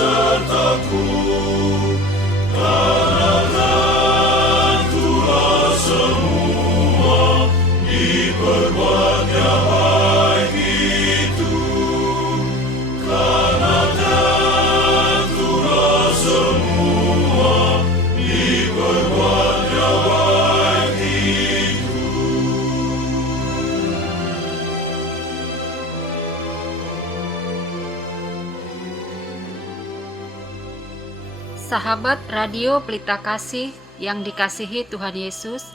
sertaku, karena Tuhan semua diperbuatnya baik itu, karena Tuhan semua diperbuatnya baik itu. Sahabat Radio Pelita Kasih yang dikasihi Tuhan Yesus,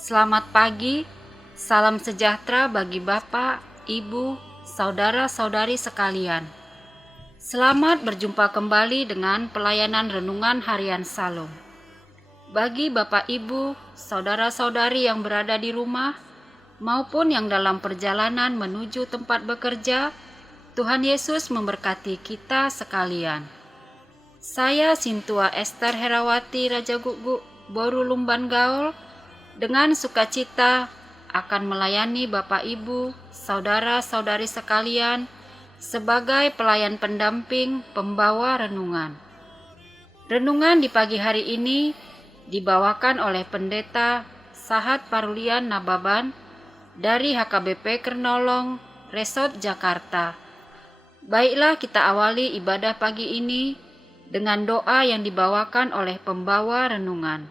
selamat pagi, salam sejahtera bagi Bapak, Ibu, saudara-saudari sekalian. Selamat berjumpa kembali dengan pelayanan Renungan Harian Salum. Bagi Bapak, Ibu, saudara-saudari yang berada di rumah, maupun yang dalam perjalanan menuju tempat bekerja, Tuhan Yesus memberkati kita sekalian. Saya Sintua Esther Herawati Raja Gugu Boru Lumban Gaul dengan sukacita akan melayani Bapak Ibu, saudara-saudari sekalian sebagai pelayan pendamping pembawa renungan. Renungan di pagi hari ini dibawakan oleh Pendeta Sahat Parulian Nababan dari HKBP Kernolong, Resort Jakarta. Baiklah, kita awali ibadah pagi ini dengan doa yang dibawakan oleh pembawa renungan.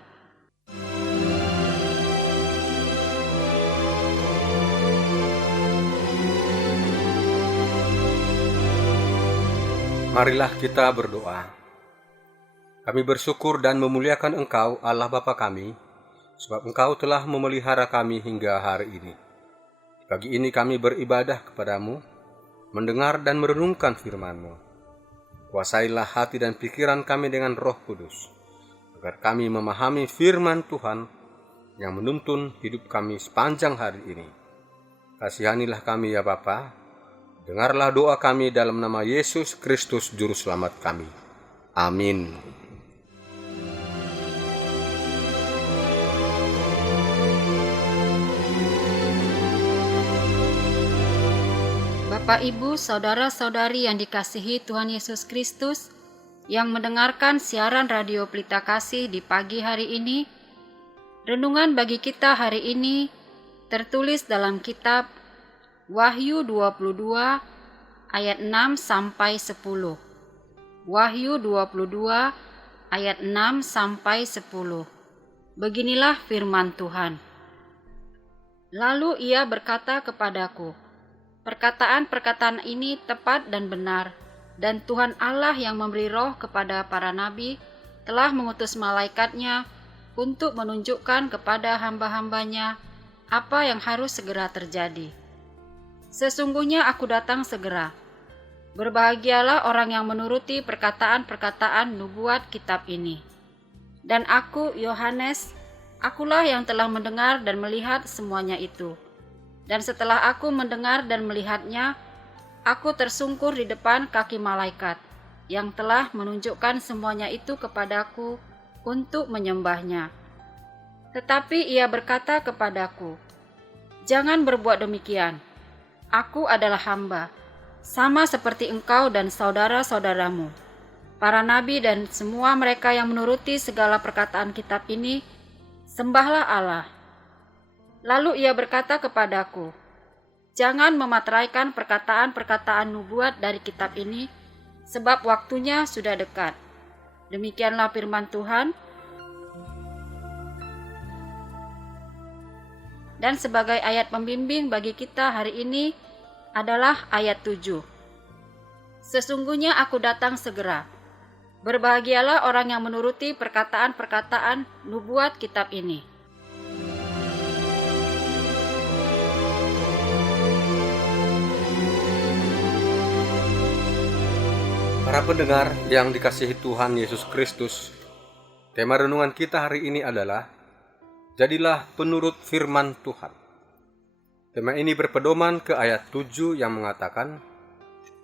Marilah kita berdoa. Kami bersyukur dan memuliakan Engkau, Allah Bapa kami, sebab Engkau telah memelihara kami hingga hari ini. Pagi ini kami beribadah kepadamu, mendengar dan merenungkan firman-Mu. Kuasailah hati dan pikiran kami dengan Roh Kudus, agar kami memahami firman Tuhan yang menuntun hidup kami sepanjang hari ini. Kasihanilah kami ya Bapa. Dengarlah doa kami dalam nama Yesus Kristus Juru Selamat kami. Amin. Bapak, Ibu, saudara-saudari yang dikasihi Tuhan Yesus Kristus, yang mendengarkan siaran Radio Pelita Kasih di pagi hari ini, renungan bagi kita hari ini tertulis dalam kitab Wahyu 22 ayat 6 sampai 10. Wahyu 22 ayat 6 sampai 10. Beginilah firman Tuhan. Lalu ia berkata kepadaku, perkataan-perkataan ini tepat dan benar, dan Tuhan Allah yang memberi roh kepada para nabi telah mengutus malaikatnya untuk menunjukkan kepada hamba-hambanya apa yang harus segera terjadi. Sesungguhnya aku datang segera. Berbahagialah orang yang menuruti perkataan-perkataan nubuat kitab ini. Dan aku, Yohanes, akulah yang telah mendengar dan melihat semuanya itu. Dan setelah aku mendengar dan melihatnya, aku tersungkur di depan kaki malaikat yang telah menunjukkan semuanya itu kepadaku untuk menyembahnya. Tetapi ia berkata kepadaku, "Jangan berbuat demikian. Aku adalah hamba, sama seperti engkau dan saudara-saudaramu, para nabi dan semua mereka yang menuruti segala perkataan kitab ini. Sembahlah Allah." Lalu ia berkata kepadaku, "Jangan memateraikan perkataan-perkataan nubuat dari kitab ini, sebab waktunya sudah dekat." Demikianlah firman Tuhan. Dan sebagai ayat pembimbing bagi kita hari ini adalah ayat 7. Sesungguhnya aku datang segera. Berbahagialah orang yang menuruti perkataan-perkataan nubuat kitab ini. Para pendengar yang dikasihi Tuhan Yesus Kristus, tema renungan kita hari ini adalah Jadilah penurut firman Tuhan. Tema ini berpedoman ke ayat 7 yang mengatakan,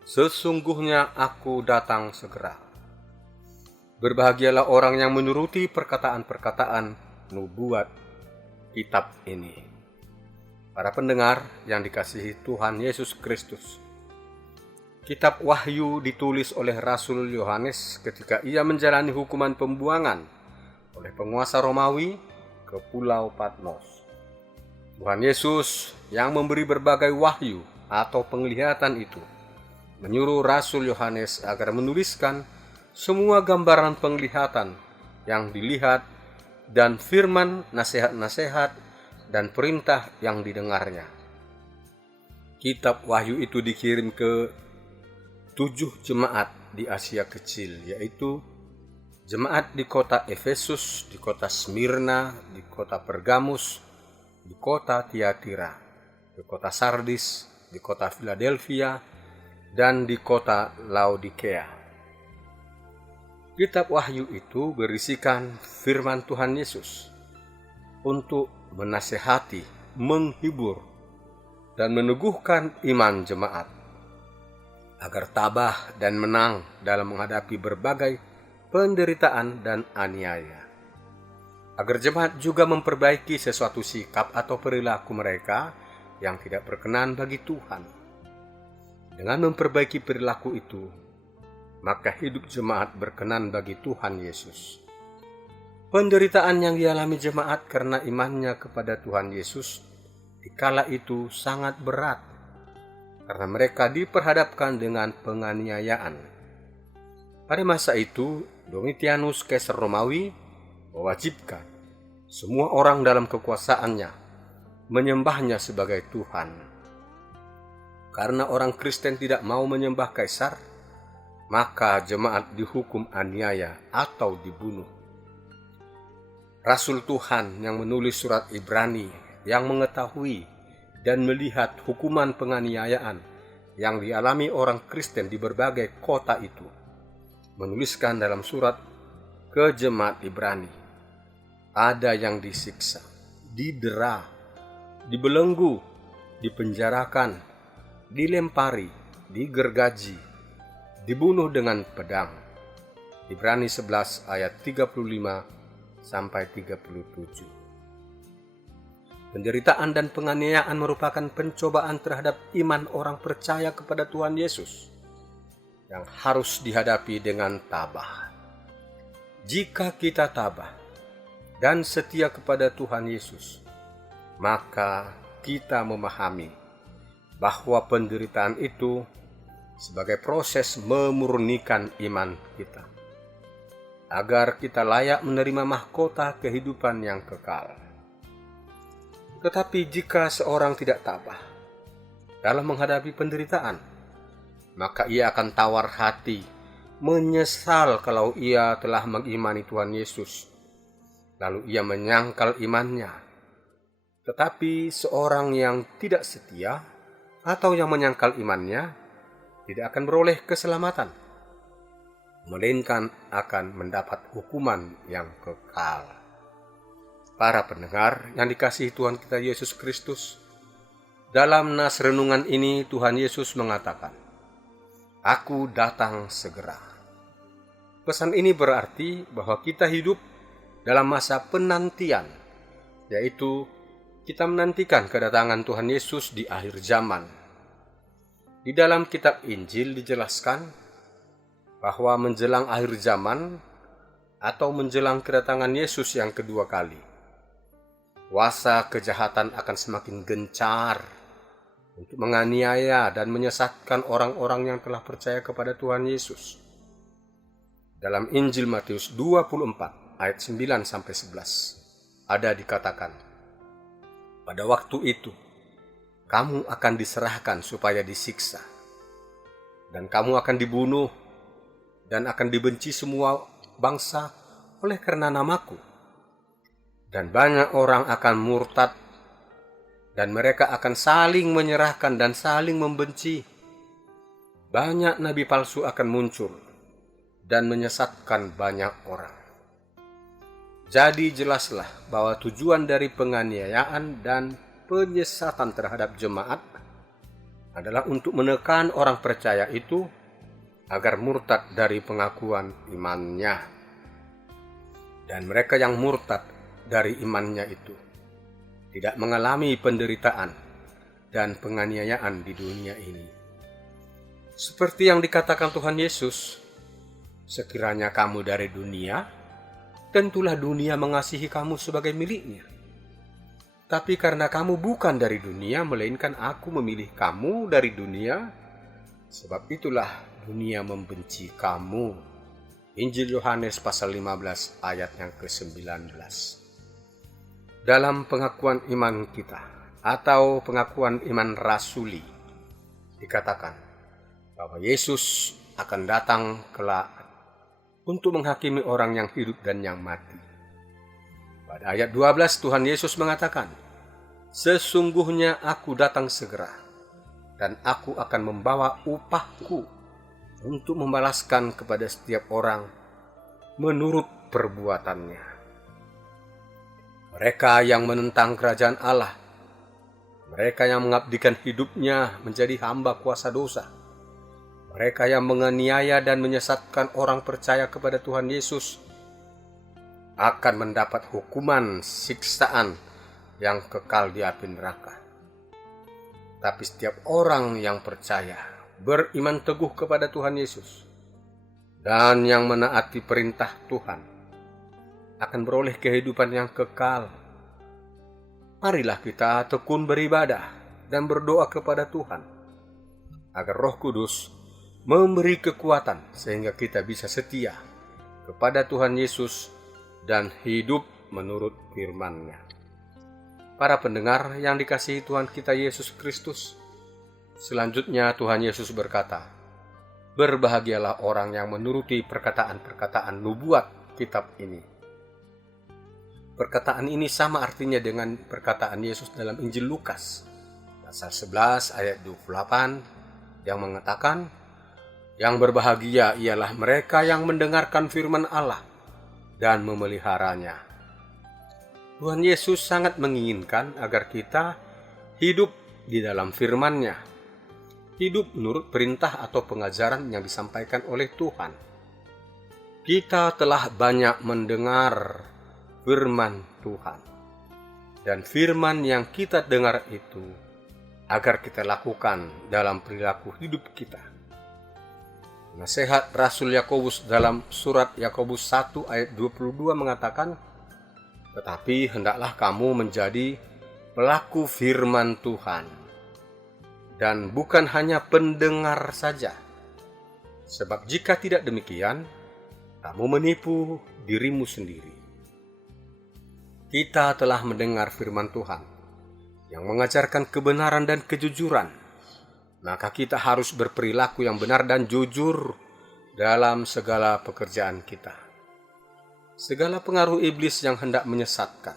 Sesungguhnya aku datang segera. Berbahagialah orang yang menuruti perkataan-perkataan nubuat kitab ini. Para pendengar yang dikasihi Tuhan Yesus Kristus, Kitab Wahyu ditulis oleh Rasul Yohanes ketika ia menjalani hukuman pembuangan oleh penguasa Romawi ke Pulau Patmos. Tuhan Yesus yang memberi berbagai wahyu atau penglihatan itu menyuruh Rasul Yohanes agar menuliskan semua gambaran penglihatan yang dilihat dan firman nasihat-nasihat dan perintah yang didengarnya. Kitab Wahyu itu dikirim ke 7 jemaat di Asia Kecil, yaitu jemaat di kota Efesus, di kota Smyrna, di kota Pergamus, di kota Tiatira, di kota Sardis, di kota Philadelphia, dan di kota Laodikea. Kitab Wahyu itu berisikan firman Tuhan Yesus untuk menasehati, menghibur, dan meneguhkan iman jemaat agar tabah dan menang dalam menghadapi berbagai penderitaan dan aniaya. Agar jemaat juga memperbaiki sesuatu sikap atau perilaku mereka yang tidak berkenan bagi Tuhan. Dengan memperbaiki perilaku itu, maka hidup jemaat berkenan bagi Tuhan Yesus. Penderitaan yang dialami jemaat karena imannya kepada Tuhan Yesus di kala itu sangat berat, karena mereka diperhadapkan dengan penganiayaan. Pada masa itu, Domitianus Kaisar Romawi mewajibkan semua orang dalam kekuasaannya menyembahnya sebagai Tuhan. Karena orang Kristen tidak mau menyembah Kaisar, maka jemaat dihukum aniaya atau dibunuh. Rasul Tuhan yang menulis surat Ibrani yang mengetahui dan melihat hukuman penganiayaan yang dialami orang Kristen di berbagai kota itu, menuliskan dalam surat ke jemaat Ibrani, ada yang disiksa, didera, dibelenggu, dipenjarakan, dilempari, digergaji, dibunuh dengan pedang. Ibrani 11 ayat 35 sampai 37. Penderitaan dan penganiayaan merupakan pencobaan terhadap iman orang percaya kepada Tuhan Yesus yang harus dihadapi dengan tabah. Jika kita tabah dan setia kepada Tuhan Yesus, maka kita memahami bahwa penderitaan itu sebagai proses memurnikan iman kita, agar kita layak menerima mahkota kehidupan yang kekal. Tetapi jika seorang tidak tabah dalam menghadapi penderitaan, maka ia akan tawar hati, menyesal kalau ia telah mengimani Tuhan Yesus, lalu ia menyangkal imannya. Tetapi seorang yang tidak setia atau yang menyangkal imannya tidak akan beroleh keselamatan, melainkan akan mendapat hukuman yang kekal. Para pendengar yang dikasihi Tuhan kita Yesus Kristus, dalam nas renungan ini Tuhan Yesus mengatakan, "Aku datang segera." Pesan ini berarti bahwa kita hidup dalam masa penantian, yaitu kita menantikan kedatangan Tuhan Yesus di akhir zaman. Di dalam kitab Injil dijelaskan bahwa menjelang akhir zaman atau menjelang kedatangan Yesus yang kedua kali, kuasa kejahatan akan semakin gencar untuk menganiaya dan menyesatkan orang-orang yang telah percaya kepada Tuhan Yesus. Dalam Injil Matius 24 ayat 9-11 ada dikatakan, "Pada waktu itu, kamu akan diserahkan supaya disiksa, dan kamu akan dibunuh, dan akan dibenci semua bangsa oleh karena namaku. Dan banyak orang akan murtad, dan mereka akan saling menyerahkan dan saling membenci. Banyak nabi palsu akan muncul dan menyesatkan banyak orang." Jadi jelaslah bahwa tujuan dari penganiayaan dan penyesatan terhadap jemaat adalah untuk menekan orang percaya itu agar murtad dari pengakuan imannya. Dan mereka yang murtad dari imannya itu tidak mengalami penderitaan dan penganiayaan di dunia ini. Seperti yang dikatakan Tuhan Yesus, sekiranya kamu dari dunia, tentulah dunia mengasihi kamu sebagai miliknya. Tapi karena kamu bukan dari dunia, melainkan Aku memilih kamu dari dunia, sebab itulah dunia membenci kamu. Injil Yohanes pasal 15 ayat yang ke-19. Dalam pengakuan iman kita, atau pengakuan iman rasuli, dikatakan bahwa Yesus akan datang kelak untuk menghakimi orang yang hidup dan yang mati. Pada ayat 12 Tuhan Yesus mengatakan, "Sesungguhnya Aku datang segera, dan Aku akan membawa upahku untuk membalaskan kepada setiap orang menurut perbuatannya." Mereka yang menentang kerajaan Allah, mereka yang mengabdikan hidupnya menjadi hamba kuasa dosa, mereka yang menganiaya dan menyesatkan orang percaya kepada Tuhan Yesus, akan mendapat hukuman siksaan yang kekal di api neraka. Tapi setiap orang yang percaya, beriman teguh kepada Tuhan Yesus, dan yang menaati perintah Tuhan, akan beroleh kehidupan yang kekal. Marilah kita tekun beribadah dan berdoa kepada Tuhan, agar Roh Kudus memberi kekuatan sehingga kita bisa setia kepada Tuhan Yesus dan hidup menurut firman-Nya. Para pendengar yang dikasihi Tuhan kita Yesus Kristus, selanjutnya Tuhan Yesus berkata, "Berbahagialah orang yang menuruti perkataan-perkataan nubuat kitab ini." Perkataan ini sama artinya dengan perkataan Yesus dalam Injil Lukas, pasal 11 ayat 28, yang mengatakan, "Yang berbahagia ialah mereka yang mendengarkan firman Allah dan memeliharanya." Tuhan Yesus sangat menginginkan agar kita hidup di dalam firman-Nya, hidup menurut perintah atau pengajaran yang disampaikan oleh Tuhan. Kita telah banyak mendengar firman Tuhan, dan firman yang kita dengar itu agar kita lakukan dalam perilaku hidup kita. Nasihat Rasul Yakobus dalam surat Yakobus 1 ayat 22 mengatakan, "Tetapi hendaklah kamu menjadi pelaku firman Tuhan, dan bukan hanya pendengar saja. Sebab jika tidak demikian, kamu menipu dirimu sendiri." Kita telah mendengar firman Tuhan yang mengajarkan kebenaran dan kejujuran, maka kita harus berperilaku yang benar dan jujur dalam segala pekerjaan kita. Segala pengaruh iblis yang hendak menyesatkan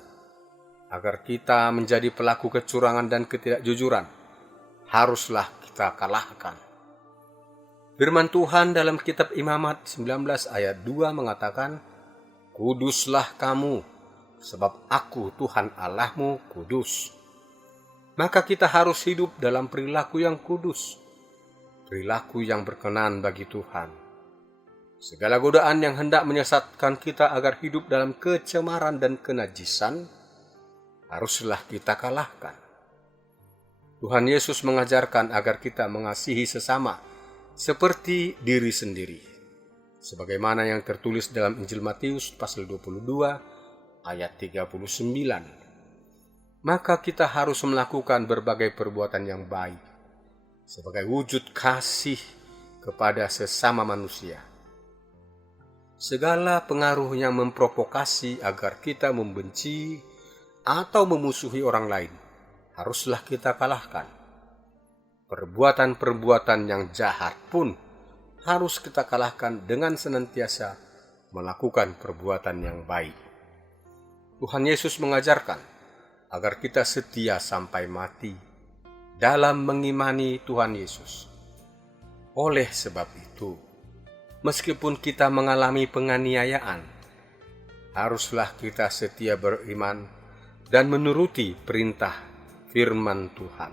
agar kita menjadi pelaku kecurangan dan ketidakjujuran, haruslah kita kalahkan. Firman Tuhan dalam kitab Imamat 19 ayat 2 mengatakan, "Kuduslah kamu, sebab Aku Tuhan Allahmu kudus." Maka kita harus hidup dalam perilaku yang kudus, perilaku yang berkenan bagi Tuhan. Segala godaan yang hendak menyesatkan kita agar hidup dalam kecemaran dan kenajisan, haruslah kita kalahkan. Tuhan Yesus mengajarkan agar kita mengasihi sesama seperti diri sendiri, sebagaimana yang tertulis dalam Injil Matius pasal 22 ayat 39. Maka kita harus melakukan berbagai perbuatan yang baik sebagai wujud kasih kepada sesama manusia. Segala pengaruh yang memprovokasi agar kita membenci atau memusuhi orang lain, haruslah kita kalahkan. Perbuatan-perbuatan yang jahat pun harus kita kalahkan dengan senantiasa melakukan perbuatan yang baik. Tuhan Yesus mengajarkan agar kita setia sampai mati dalam mengimani Tuhan Yesus. Oleh sebab itu, meskipun kita mengalami penganiayaan, haruslah kita setia beriman dan menuruti perintah firman Tuhan.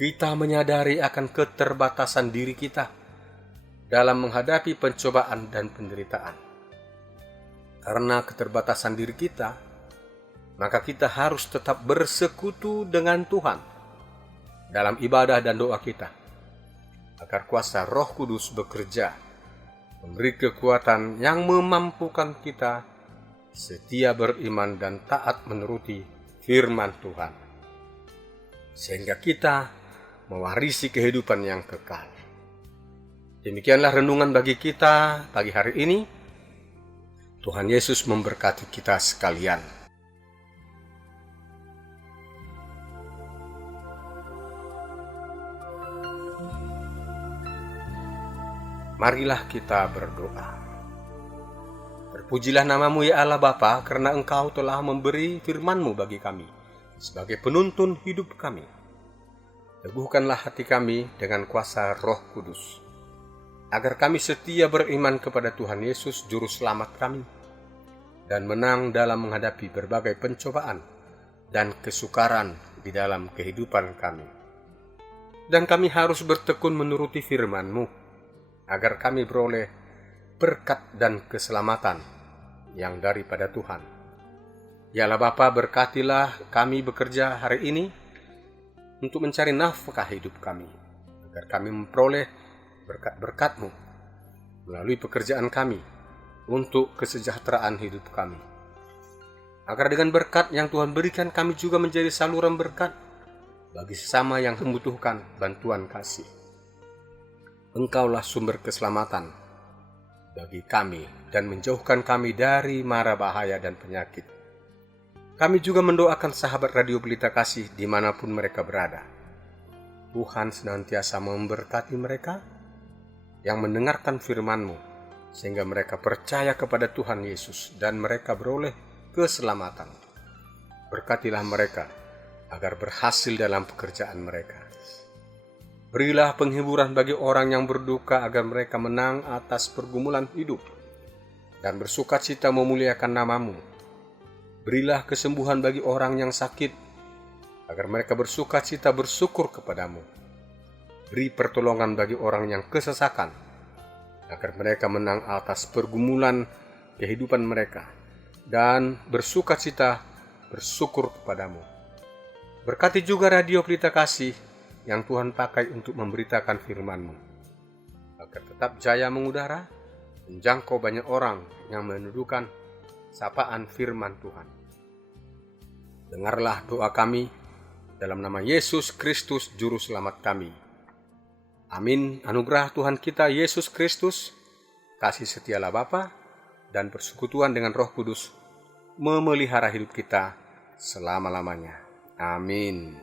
Kita menyadari akan keterbatasan diri kita dalam menghadapi pencobaan dan penderitaan. Karena keterbatasan diri kita, maka kita harus tetap bersekutu dengan Tuhan dalam ibadah dan doa kita, agar kuasa Roh Kudus bekerja, memberi kekuatan yang memampukan kita setia beriman dan taat menuruti firman Tuhan, sehingga kita mewarisi kehidupan yang kekal. Demikianlah renungan bagi kita pagi hari ini. Tuhan Yesus memberkati kita sekalian. Marilah kita berdoa. Terpujilah nama-Mu ya Allah Bapa, karena Engkau telah memberi firman-Mu bagi kami sebagai penuntun hidup kami. Teguhkanlah hati kami dengan kuasa Roh Kudus, agar kami setia beriman kepada Tuhan Yesus Juru Selamat kami, dan menang dalam menghadapi berbagai pencobaan dan kesukaran di dalam kehidupan kami. Dan kami harus bertekun menuruti firman-Mu, agar kami beroleh berkat dan keselamatan yang daripada Tuhan. Ya Allah Bapa, berkatilah kami bekerja hari ini untuk mencari nafkah hidup kami, agar kami memperoleh berkat-berkat-Mu melalui pekerjaan kami untuk kesejahteraan hidup kami. Agar dengan berkat yang Tuhan berikan, kami juga menjadi saluran berkat bagi sesama yang membutuhkan bantuan kasih. Engkaulah sumber keselamatan bagi kami dan menjauhkan kami dari mara bahaya dan penyakit. Kami juga mendoakan sahabat Radio Pelita Kasih dimanapun mereka berada. Tuhan senantiasa memberkati mereka yang mendengarkan firman-Mu, sehingga mereka percaya kepada Tuhan Yesus dan mereka beroleh keselamatan. Berkatilah mereka agar berhasil dalam pekerjaan mereka. Berilah penghiburan bagi orang yang berduka agar mereka menang atas pergumulan hidup dan bersukacita memuliakan nama-Mu. Berilah kesembuhan bagi orang yang sakit agar mereka bersukacita bersyukur kepada-Mu. Beri pertolongan bagi orang yang kesesakan agar mereka menang atas pergumulan kehidupan mereka dan bersukacita bersyukur kepada-Mu. Berkati juga Radio Pelita Kasih yang Tuhan pakai untuk memberitakan firman-Mu, agar tetap jaya mengudara, menjangkau banyak orang yang menuduhkan sapaan firman Tuhan. Dengarlah doa kami dalam nama Yesus Kristus Juru Selamat kami. Amin. Anugerah Tuhan kita Yesus Kristus, kasih setialah Bapa, dan persekutuan dengan Roh Kudus memelihara hidup kita selama-lamanya. Amin.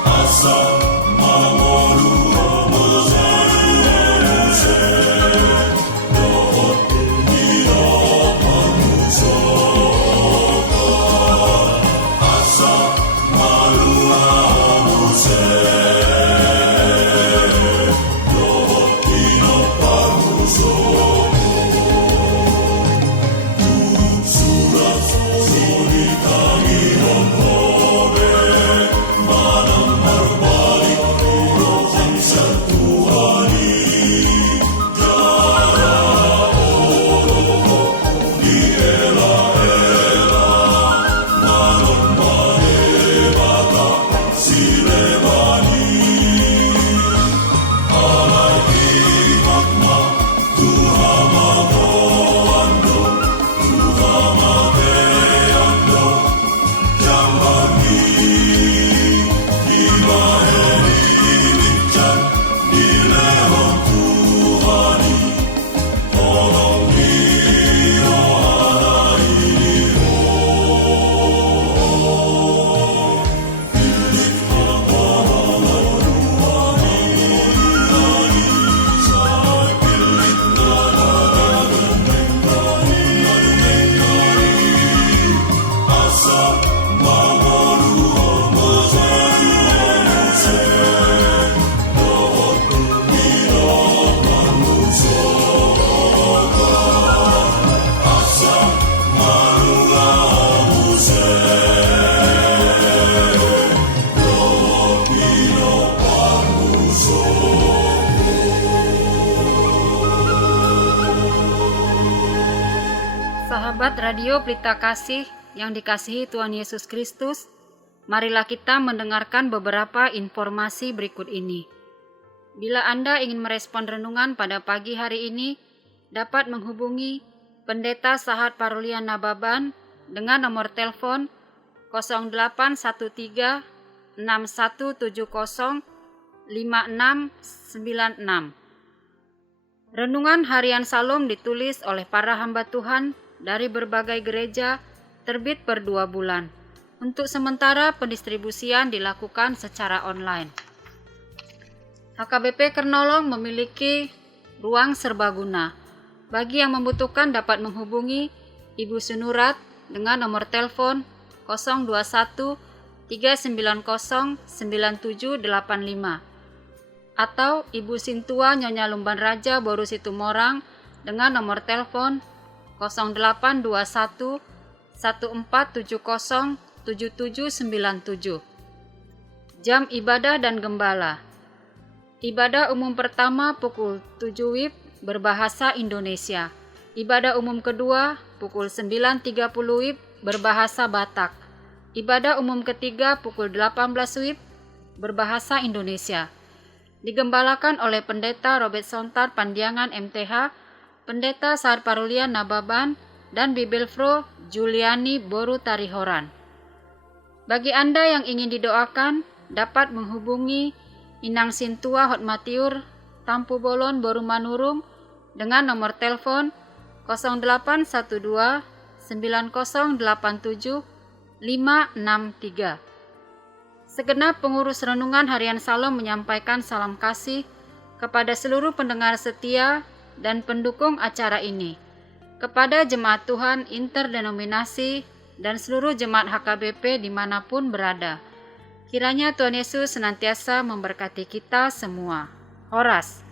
Asa mangolu Sahabat Radio Pelita Kasih yang dikasihi Tuhan Yesus Kristus, marilah kita mendengarkan beberapa informasi berikut ini. Bila Anda ingin merespon renungan pada pagi hari ini, dapat menghubungi Pendeta Sahat Parulian Nababan dengan nomor telepon 0813 6170 5696. Renungan Harian Salom ditulis oleh para hamba Tuhan dari berbagai gereja, terbit per 2 bulan. Untuk sementara pendistribusian dilakukan secara online. HKBP Kernolong memiliki ruang serbaguna. Bagi yang membutuhkan dapat menghubungi Ibu Sunurat dengan nomor telepon 021 390 9785 atau Ibu Sintua Nyonya Lumban Raja Boru Situmorang dengan nomor telepon 0821 1470 7797. Jam ibadah dan gembala. Ibadah umum pertama pukul 7 WIB berbahasa Indonesia. Ibadah umum kedua pukul 9.30 WIB berbahasa Batak. Ibadah umum ketiga pukul 18 WIB berbahasa Indonesia. Digembalakan oleh Pendeta Robert Sontar Pandiangan MTH, Pendeta Sahat Parulian Nababan, dan Bibelfro Juliani Boru Tarihoran. Bagi Anda yang ingin didoakan, dapat menghubungi Inang Sintua Hotmatiur Tampu Bolon Boru Manurung dengan nomor telepon 0812 9087 563. Segenap pengurus renungan harian Salom menyampaikan salam kasih kepada seluruh pendengar setia dan pendukung acara ini, kepada jemaat Tuhan interdenominasi dan seluruh jemaat HKBP dimanapun berada. Kiranya Tuhan Yesus senantiasa memberkati kita semua. Horas.